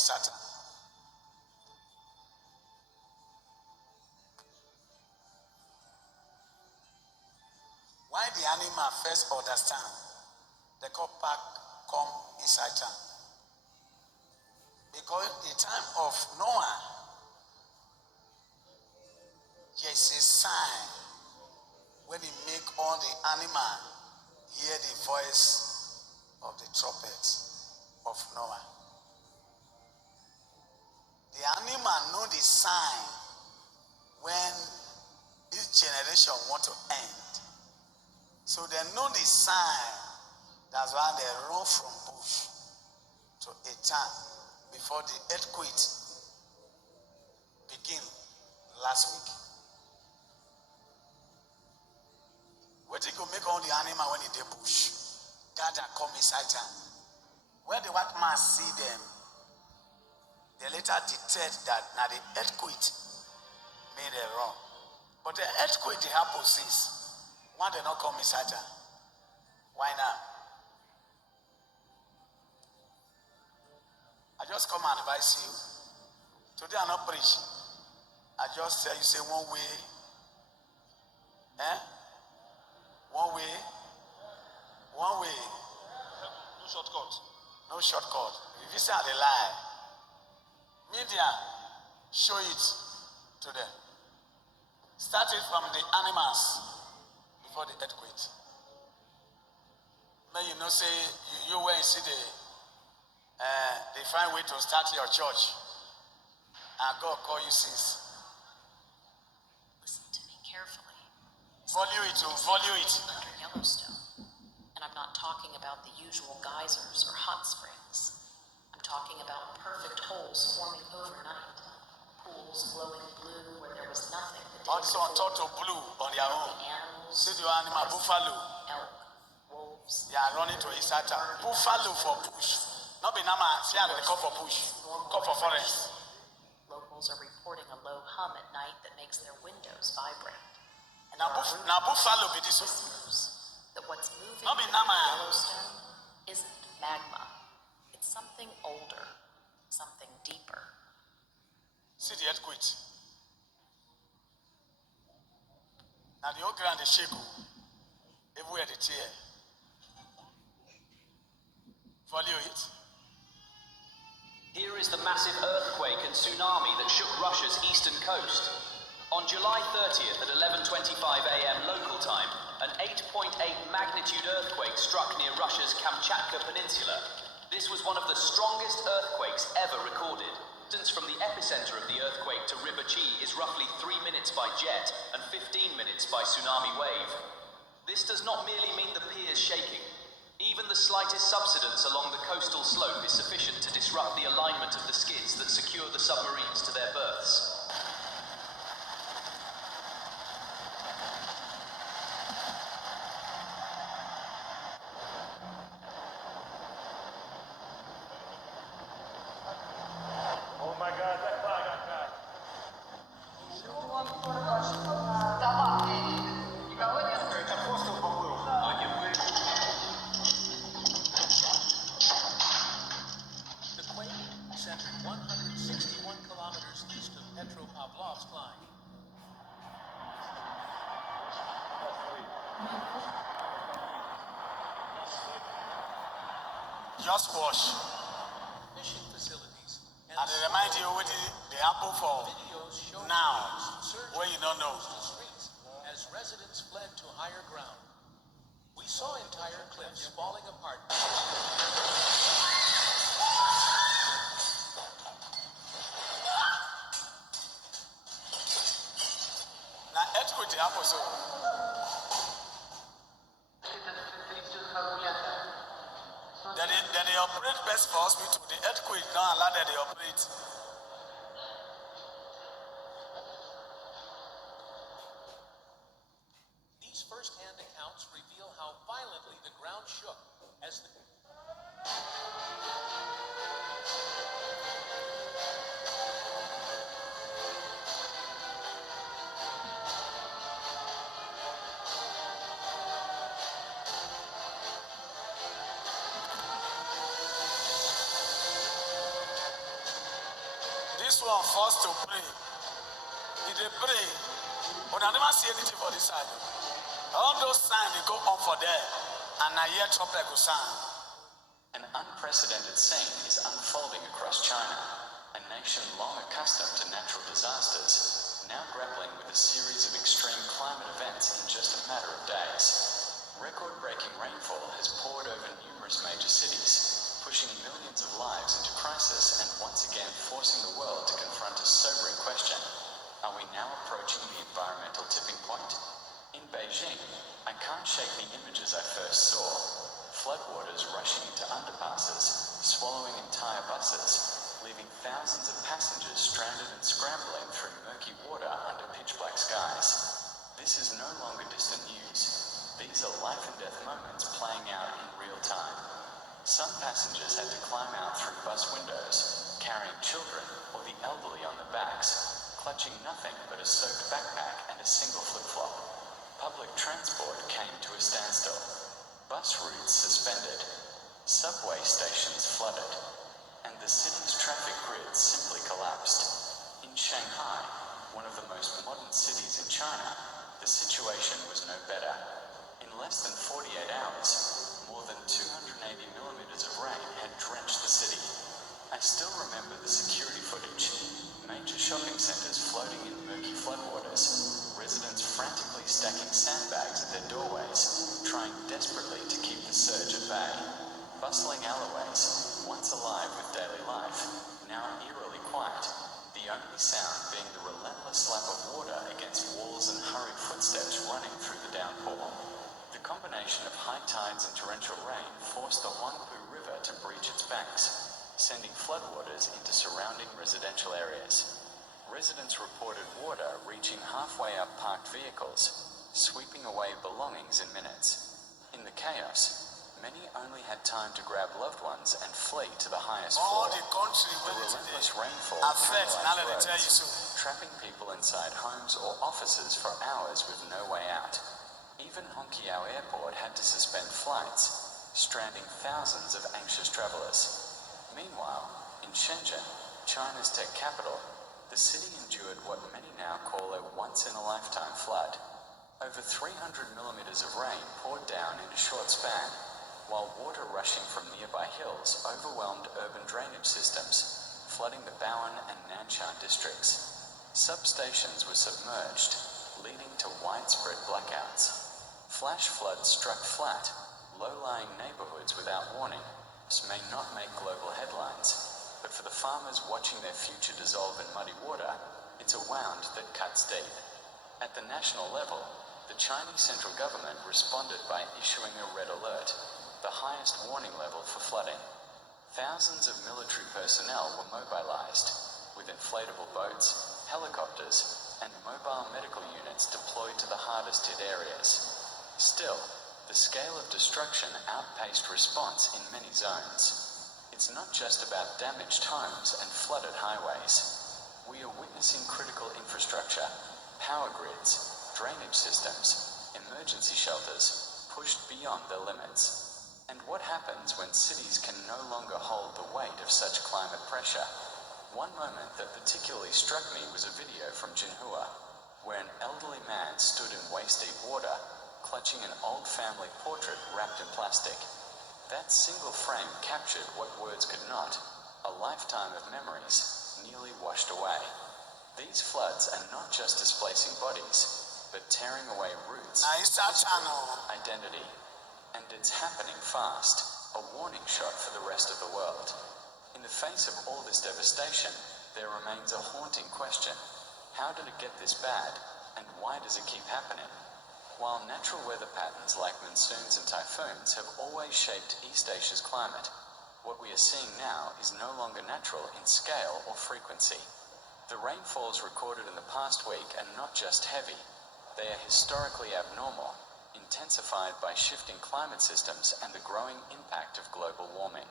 is Satan. Why the animal first understand the copper come inside town? Because the time of Noah, there's a sign when he make all the animal hear the voice of the trumpet of Noah. The animal know the sign when this generation want to end. So they know the sign. That's why they run from bush to a town before the earthquake begin last week. What you go make all the animal when in the bush? Gather come inside town. When the white man see them, they later detect that now the earthquake made a wrong. But the earthquake they happen since. Why they not come inside town? Why now? I just come and advise you. Today I not preach. I just tell you, say one way. One way. One way. No shortcut. No shortcut. If you say the lie, media show it to them. Start it from the animals before the earthquake. May you know say you where you see they find way to start your church. And God call you since. Listen to me carefully. Follow it, follow it. Under Yellowstone. And I'm not talking about the usual geysers or hot springs. I'm talking about perfect holes forming overnight. Pools glowing blue where there was nothing the day Also on top of blue on their own. The animals, See the animal, buffalo. elk, wolves. They are running to Isata. Buffalo for push. Not be nama, see how they call for push. Call for forest. Locals are reporting a low hum at night that makes their windows vibrate. And Now buffalo be this one. whispers that what's moving Not be in nama. Yellowstone isn't magma. It's something older, something deeper. See the earthquake. Now the old ground they shake. Everywhere they tear. Follow it. Here is the massive earthquake and tsunami that shook Russia's eastern coast. On July 30th at 11:25 a.m. local time, an 8.8 magnitude earthquake struck near Russia's Kamchatka Peninsula. This was one of the strongest earthquakes ever recorded. Distance from the epicenter of the earthquake to River Chi is roughly 3 minutes by jet and 15 minutes by tsunami wave. This does not merely mean the piers shaking. Even the slightest subsidence along the coastal slope is sufficient to disrupt the alignment of the skids that secure the submarines to their berths. Oh my God, that flag got back. The quake centered 161 kilometers east of Petropavlovsk line. Just wash. Fishing facilities and And they remind you what the apple for videos show now, surging where you don't know. coastal streets as residents fled to higher ground. We saw entire cliffs falling apart. Now earthquake the apple so. That they operate best for hospital. The earthquake don't allow that they operate. These first-hand accounts reveal how violently the ground shook as the this one forced to pray. He did pray. But I never see anything for this side. All those signs they go on for there. And I hear trumpet go sound. An unprecedented scene is unfolding across China, a nation long accustomed to natural disasters, now grappling with a series of extreme climate events in just a matter of days. Record-breaking rainfall has poured over numerous major cities, pushing millions of lives into crisis and once again forcing the world to confront a sobering question. Are we now approaching the environmental tipping point? In Beijing, I can't shake the images I first saw. Floodwaters rushing into underpasses, swallowing entire buses, leaving thousands of passengers stranded and scrambling through murky water under pitch-black skies. This is no longer distant news. These are life and death moments playing out in real time. Some passengers had to climb out through bus windows, carrying children or the elderly on their backs, clutching nothing but a soaked backpack and a single flip-flop. Public transport came to a standstill. Bus routes suspended. Subway stations flooded. And the city's traffic grid simply collapsed. In Shanghai, one of the most modern cities in China, the situation was no better. In less than 48 hours, more than 280 millimeters of rain had drenched the city. I still remember the security footage. Major shopping centers floating in murky floodwaters, residents frantically stacking sandbags at their doorways, trying desperately to keep the surge at bay. Bustling alleyways, once alive with daily life, now eerily quiet, the only sound being the relentless slap of water against walls and hurried footsteps running through the downpour. The combination of high tides and torrential rain forced the Huangpu River to breach its banks, sending floodwaters into surrounding residential areas. Residents reported water reaching halfway up parked vehicles, sweeping away belongings in minutes. In the chaos, many only had time to grab loved ones and flee to the highest All floor. the country The where relentless today rainfall affects, now that paralyzed they tell you roads, so. trapping people inside homes or offices for hours with no way out. Even Hongqiao Airport had to suspend flights, stranding thousands of anxious travelers. Meanwhile, in Shenzhen, China's tech capital, the city endured what many now call a once-in-a-lifetime flood. Over 300 millimeters of rain poured down in a short span, while water rushing from nearby hills overwhelmed urban drainage systems, flooding the Bowen and Nanshan districts. Substations were submerged, leading to widespread blackouts. Flash floods struck flat, low-lying neighborhoods without warning. This may not make global headlines, but for the farmers watching their future dissolve in muddy water, it's a wound that cuts deep. At the national level, the Chinese central government responded by issuing a red alert, the highest warning level for flooding. Thousands of military personnel were mobilized, with inflatable boats, helicopters, and mobile medical units deployed to the hardest hit areas. Still, the scale of destruction outpaced response in many zones. It's not just about damaged homes and flooded highways. We are witnessing critical infrastructure, power grids, drainage systems, emergency shelters pushed beyond their limits. And what happens when cities can no longer hold the weight of such climate pressure? One moment that particularly struck me was a video from Jinhua, where an elderly man stood in waist-deep water, clutching an old family portrait wrapped in plastic. That single frame captured what words could not, a lifetime of memories nearly washed away. These floods are not just displacing bodies, but tearing away roots, Now it's our channel. identity. And it's happening fast, a warning shot for the rest of the world. In the face of all this devastation, there remains a haunting question. How did it get this bad, and why does it keep happening? While natural weather patterns like monsoons and typhoons have always shaped East Asia's climate, what we are seeing now is no longer natural in scale or frequency. The rainfalls recorded in the past week are not just heavy, they are historically abnormal, intensified by shifting climate systems and the growing impact of global warming.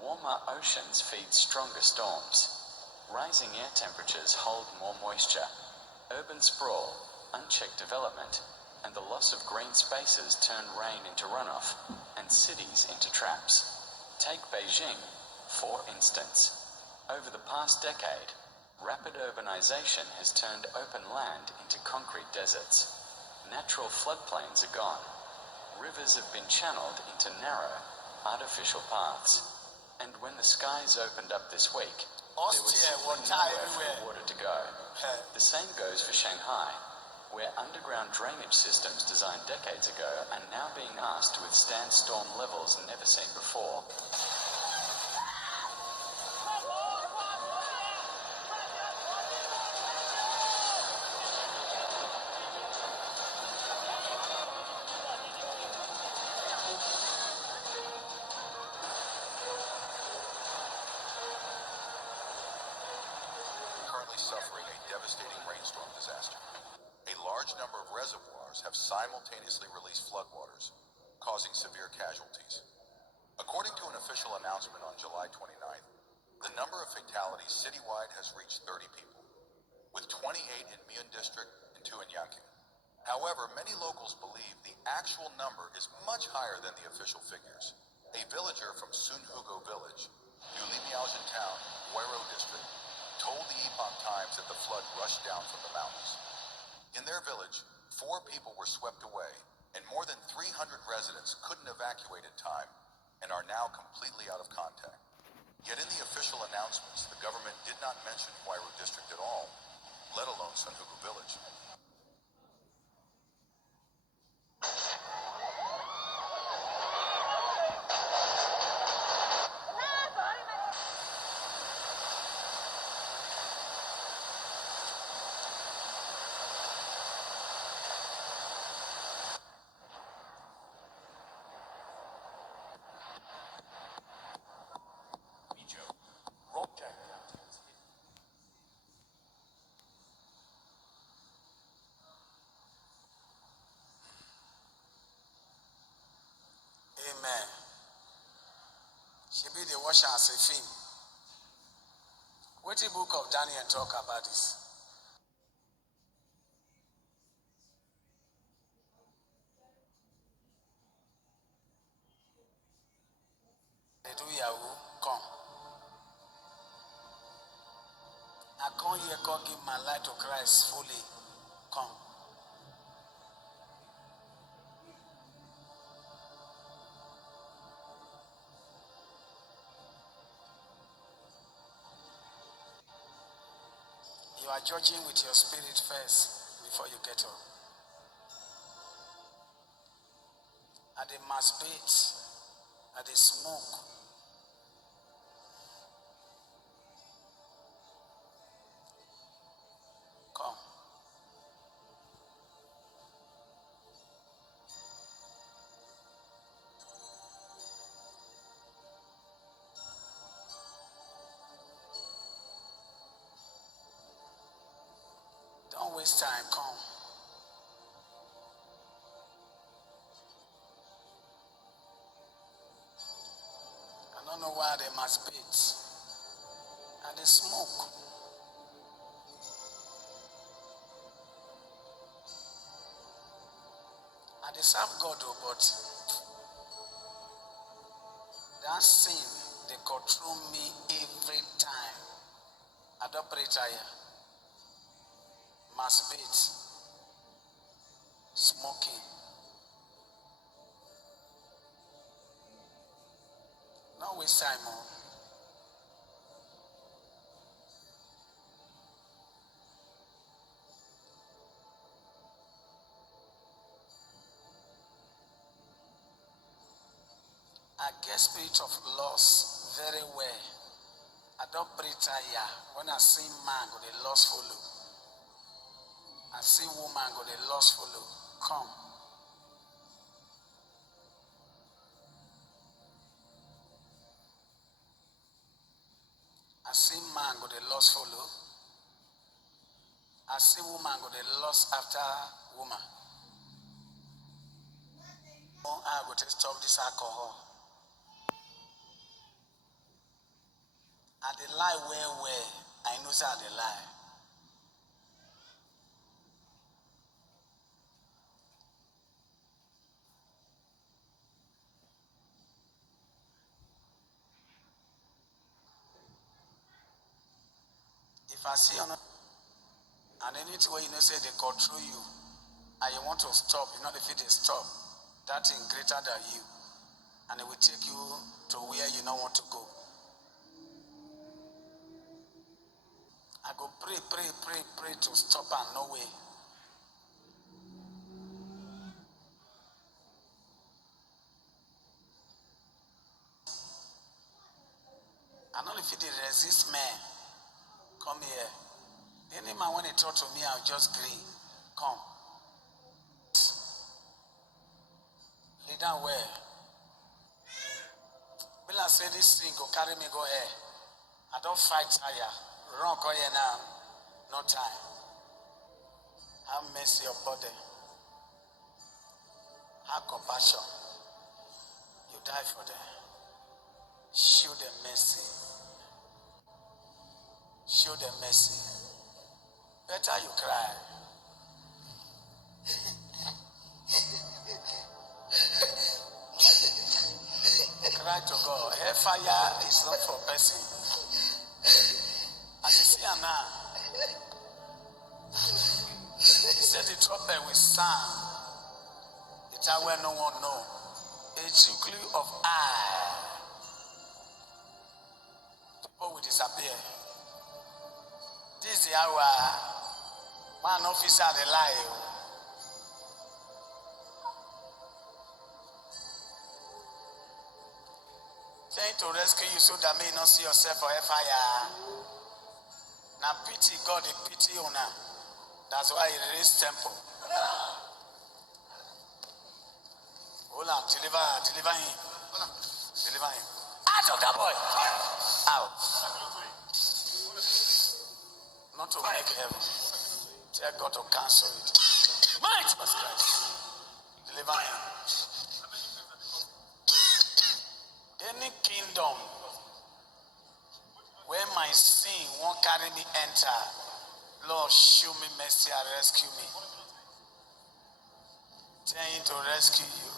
Warmer oceans feed stronger storms. Rising air temperatures hold more moisture. Urban sprawl, unchecked development, and the loss of green spaces turn rain into runoff and cities into traps. Take Beijing, for instance. Over the past decade, Rapid urbanization has turned open land into concrete deserts. Natural floodplains are gone. Rivers have been channeled into narrow, artificial paths. And when the skies opened up this week, there was simply nowhere for the water to go. The same goes for Shanghai, where underground drainage systems designed decades ago are now being asked to withstand storm levels never seen before. Currently suffering a devastating rainstorm disaster. A large number of reservoirs have simultaneously released floodwaters, causing severe casualties. According to an official announcement on July 29th, the number of fatalities citywide has reached 30 people, with 28 in Myeon District and 2 in Yangon. However, many locals believe the actual number is much higher than the official figures. A villager from Sunhugo Village, Ulimiaojan Town, Huero District, told the Epoch Times that the flood rushed down from the mountains. In their village, 4 people were swept away, and more than 300 residents couldn't evacuate in time and are now completely out of contact. Yet in the official announcements, the government did not mention Huero District at all, let alone Sunhugo Village. Amen. She be the washer as a film. What the book of Daniel talk about this? Hallelujah, come. I come here, come give my life to Christ fully. Come. You are judging with your spirit first before you get up. At the masturbate, at the smoke. Come. Don't waste time, come. I don't know why they masturbate. And they smoke. And they serve God, oh, but that sin, they control me every time. I don't pray tire. Masturbate. Smoking. Don't waste time, oh. I get spirit of loss very well. I don't pray tire. When I see man, go the loss follow. I see woman, go the loss follow. Come. I see man, go the loss follow. I see woman, go the loss after woman. Oh, I go to stop this alcohol. I dey lie well. I know say I dey lie. If If I see you, and anything where you know say they control you, and you want to stop, you know if it is stop, that thing greater than you, and it will take you to where you don't want to go. I go pray to stop and no way. I know if it resist man, come here. Any man when he talk to me, I'll just green. Come. Lay down where? Will I say this thing, go carry me, go here. I don't fight tire. Run, go here now. No time. Have mercy upon them. Have compassion. You die for them. Show them mercy. Show them mercy. Better you cry. Cry to God. Hellfire is not for person. As you see her now, he said the trumpet will sound. The time where no one know. A twinkling of eye. People will disappear. This is the hour. One officer they lie. Trying to rescue you so that may not see yourself for fire. Now pity God, the pity owner. That's why he raised temple. Hold on, deliver him. Deliver him. Out of that boy. Out. Not to make heaven. Tell God to cancel it. Might was Christ. Deliver him. Any kingdom where my sin won't carry me enter, Lord, show me mercy and rescue me. Trying to rescue you.